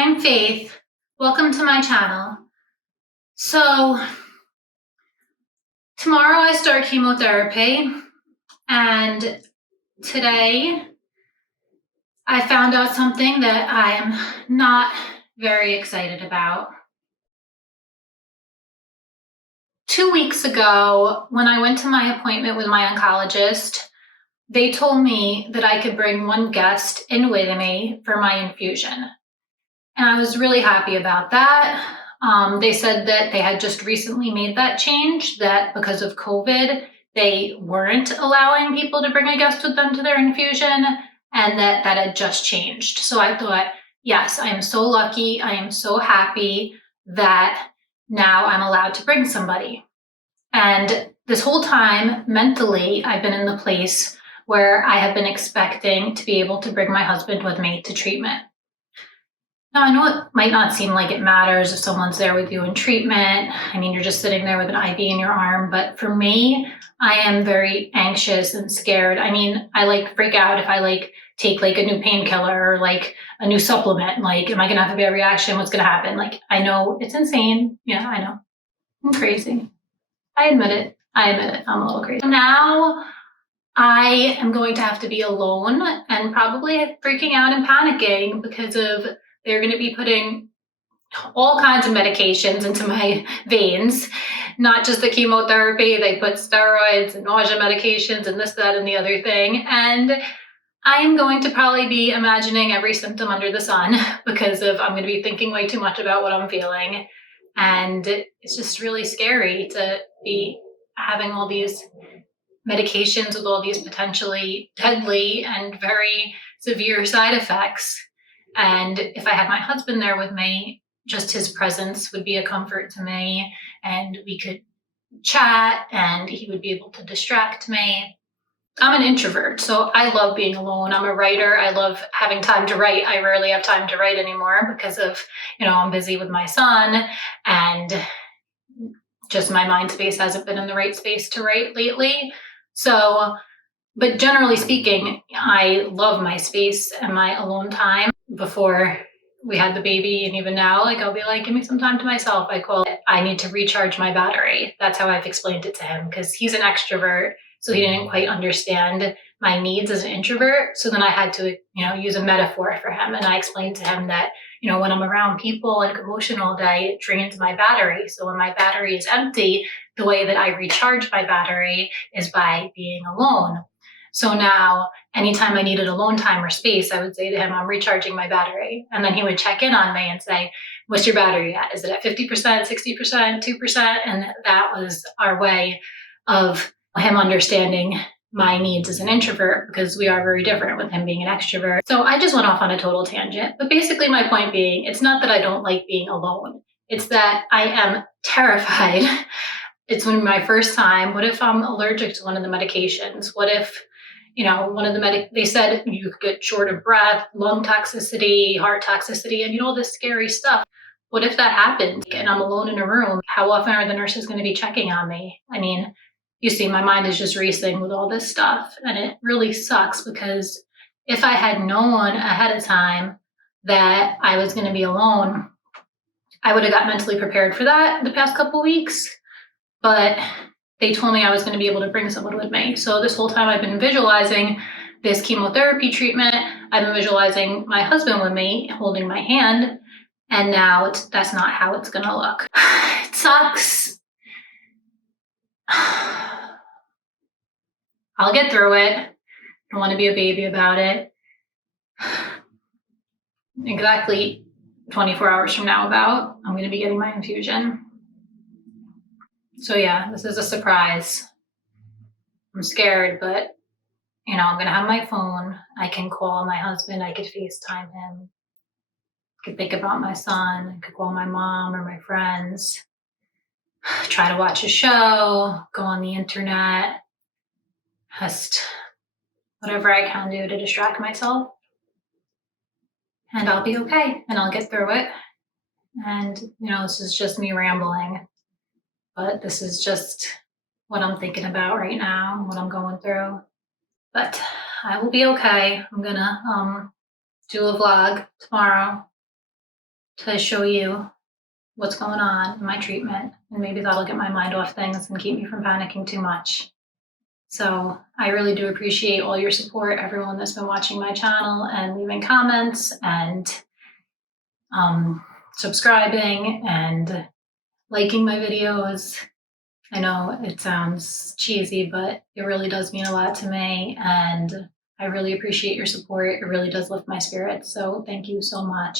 I'm Faith. Welcome to my channel. So, tomorrow I start chemotherapy, and today I found out something that I'm not very excited about. 2 weeks ago, when I went to my appointment with my oncologist, they told me that I could bring one guest in with me for my infusion. And I was really happy about that. They said that they had just recently made that change, that because of COVID, they weren't allowing people to bring a guest with them to their infusion, and that had just changed. So I thought, yes, I am so lucky. I am so happy that now I'm allowed to bring somebody. And this whole time, mentally, I've been in the place where I have been expecting to be able to bring my husband with me to treatment. Now, I know it might not seem like it matters if someone's there with you in treatment. I mean, you're just sitting there with an IV in your arm. But for me, I am very anxious and scared. I mean, I freak out if I take a new painkiller or a new supplement. Am I going to have a bad reaction? What's going to happen? I know it's insane. Yeah, I know. I'm crazy. I admit it. I'm a little crazy. Now I am going to have to be alone and probably freaking out and panicking because they're going to be putting all kinds of medications into my veins, not just the chemotherapy. They put steroids and nausea medications and this, that, and the other thing. And I am going to probably be imagining every symptom under the sun because I'm going to be thinking way too much about what I'm feeling. And it's just really scary to be having all these medications with all these potentially deadly and very severe side effects. And if I had my husband there with me, just his presence would be a comfort to me, and we could chat and he would be able to distract me. I'm an introvert, so I love being alone. I'm a writer. I love having time to write. I rarely have time to write anymore because I'm busy with my son, and just my mind space hasn't been in the right space to write lately. So, but generally speaking, I love my space and my alone time. Before we had the baby, and even now, I'll be give me some time to myself. I call it, I need to recharge my battery. That's how I've explained it to him, because he's an extrovert, so he didn't quite understand my needs as an introvert. So then I had to, use a metaphor for him. And I explained to him that, when I'm around people and commotion all day, it drains my battery. So when my battery is empty, the way that I recharge my battery is by being alone. So now, anytime I needed alone time or space, I would say to him, I'm recharging my battery. And then he would check in on me and say, what's your battery at? Is it at 50%, 60%, 2%? And that was our way of him understanding my needs as an introvert, because we are very different with him being an extrovert. So I just went off on a total tangent. But basically my point being, it's not that I don't like being alone. It's that I am terrified. It's when my first time. What if I'm allergic to one of the medications? What if one of they said you could get short of breath, lung toxicity, heart toxicity, and all this scary stuff. What if that happens and I'm alone in a room? How often are the nurses going to be checking on me? I mean, you see, my mind is just racing with all this stuff, and it really sucks, because if I had known ahead of time that I was going to be alone, I would have got mentally prepared for that the past couple weeks. But they told me I was going to be able to bring someone with me. So this whole time I've been visualizing this chemotherapy treatment. I've been visualizing my husband with me holding my hand. And now that's not how it's going to look. It sucks. I'll get through it. I don't want to be a baby about it. Exactly 24 hours from now I'm going to be getting my infusion. So yeah, this is a surprise. I'm scared, but I'm going to have my phone. I can call my husband. I could FaceTime him. I could think about my son. I could call my mom or my friends. Try to watch a show, go on the internet. Just whatever I can do to distract myself. And I'll be okay, and I'll get through it. And, this is just me rambling. But this is just what I'm thinking about right now, what I'm going through. But I will be okay. I'm gonna do a vlog tomorrow to show you what's going on in my treatment, and maybe that'll get my mind off things and keep me from panicking too much. So I really do appreciate all your support, everyone that's been watching my channel and leaving comments and subscribing and liking my videos. I know it sounds cheesy, but it really does mean a lot to me, and I really appreciate your support. It really does lift my spirits. So thank you so much.